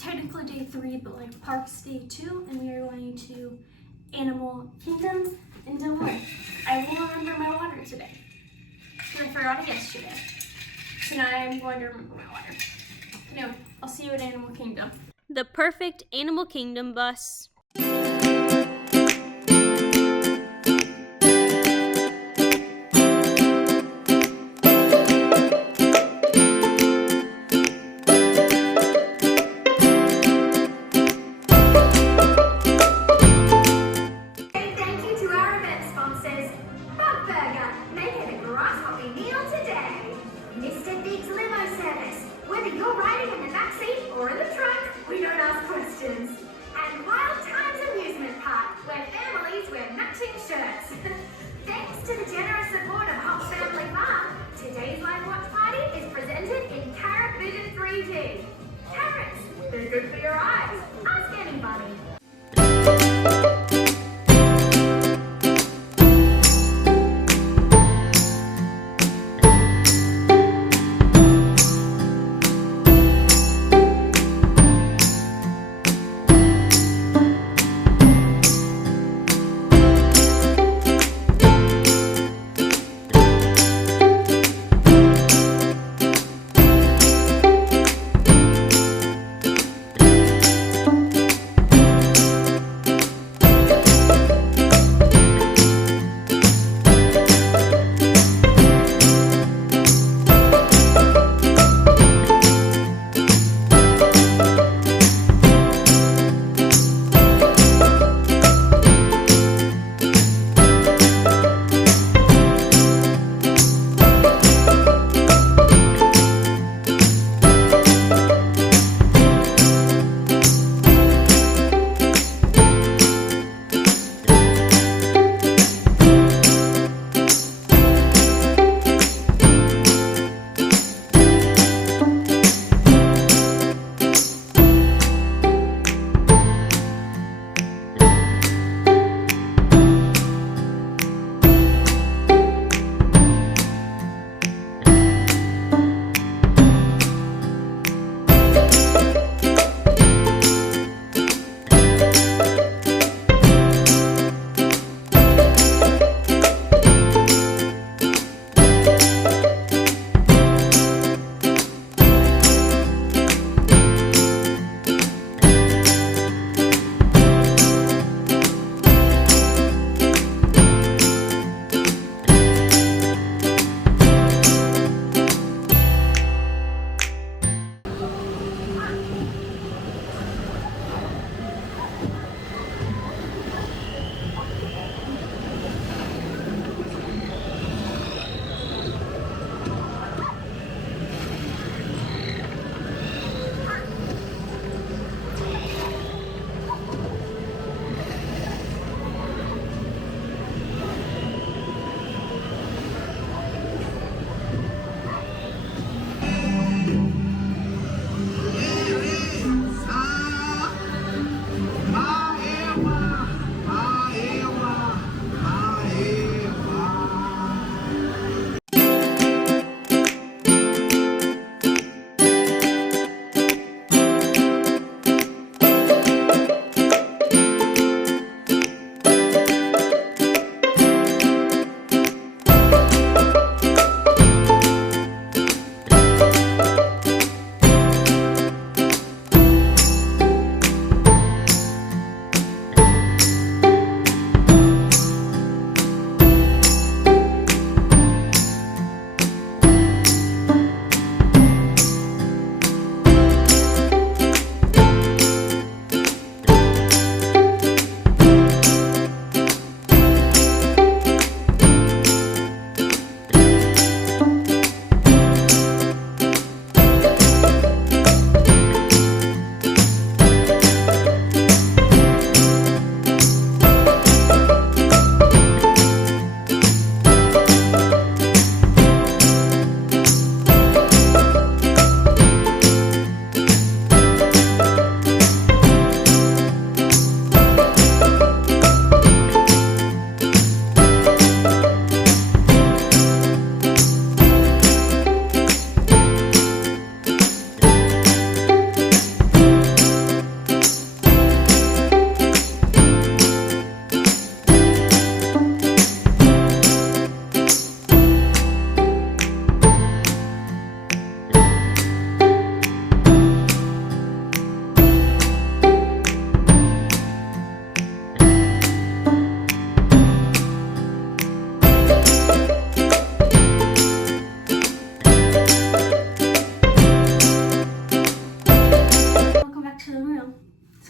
technically day 3, but like parks day 2, and we are going to Animal Kingdom. And don't worry, I will remember my water today. And I forgot it yesterday. So now I'm going to remember my water. Anyway, I'll see you at Animal Kingdom. The perfect Animal Kingdom bus. Thanks to the generous support of Hot Family Farm, today's live watch party is presented in Carrot Vision 3D. Carrots, they're good for your eyes. Ask anybody.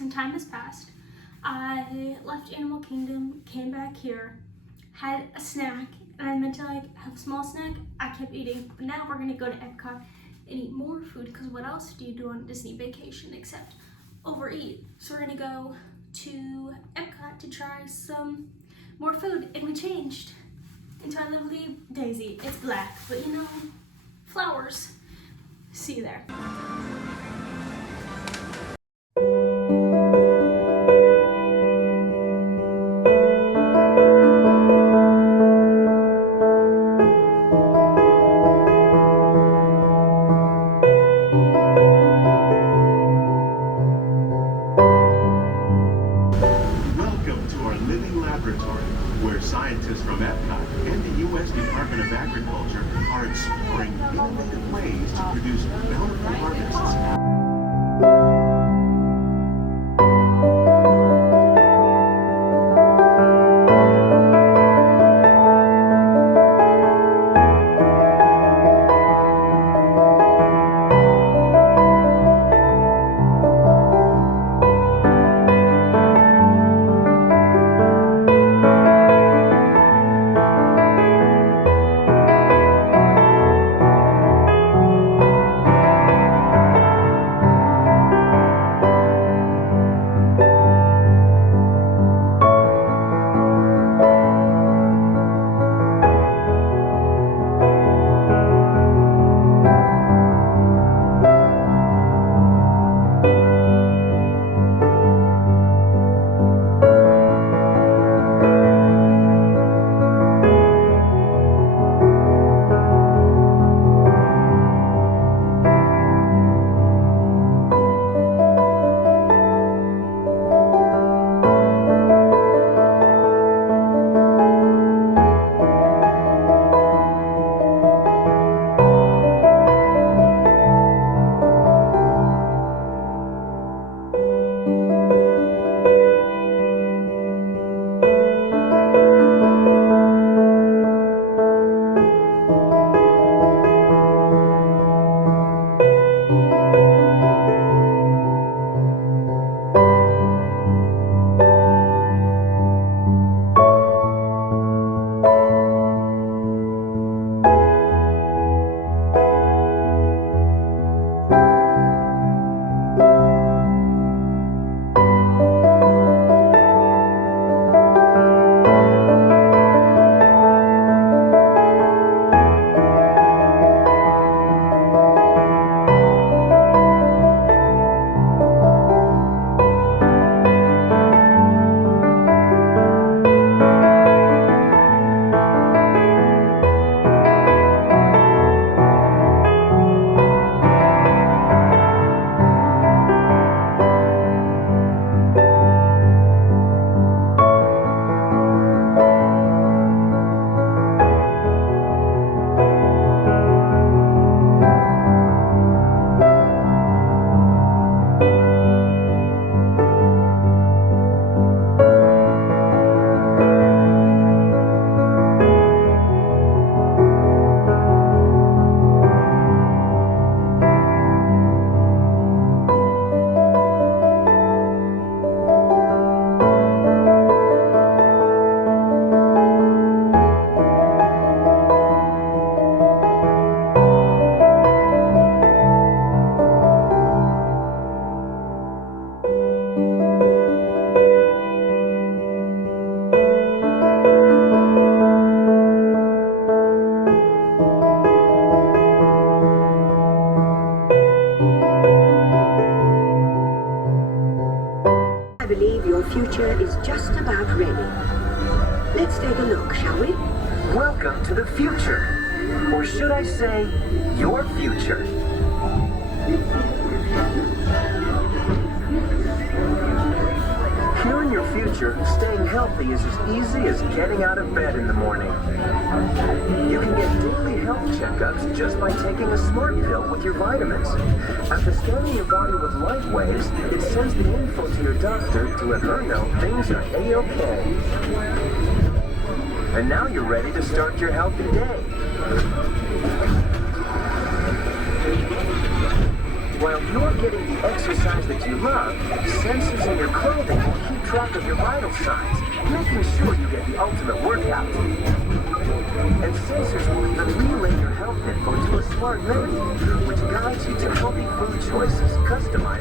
and time has passed. I left Animal Kingdom, came back here, had a snack, and I meant to like have a small snack. I kept eating, but now we're gonna go to Epcot and eat more food, because what else do you do on a Disney vacation except overeat? So we're gonna go to Epcot to try some more food, and we changed into our lovely Daisy. It's black, but you know, flowers. See you there. Welcome to our living laboratory, where scientists from Epcot and the U.S. Department of Agriculture are exploring innovative ways to produce bountiful harvests. future is just about ready. Let's take a look, shall we? Welcome to the future. Or should I say, your future. Here in your future, staying healthy is as easy as getting out of bed in the morning. You can get daily health checkups just by taking a smart pill with your vitamins. After scanning your body with light waves, it sends the info to your doctor to let her know things are A-OK. And now you're ready to start your healthy day. While you're getting the exercise that you love, sensors in your clothing will keep track of your vital signs, making sure you get the ultimate workout. And sensors will even relay your health info to a smart menu, which guides you to healthy food choices customized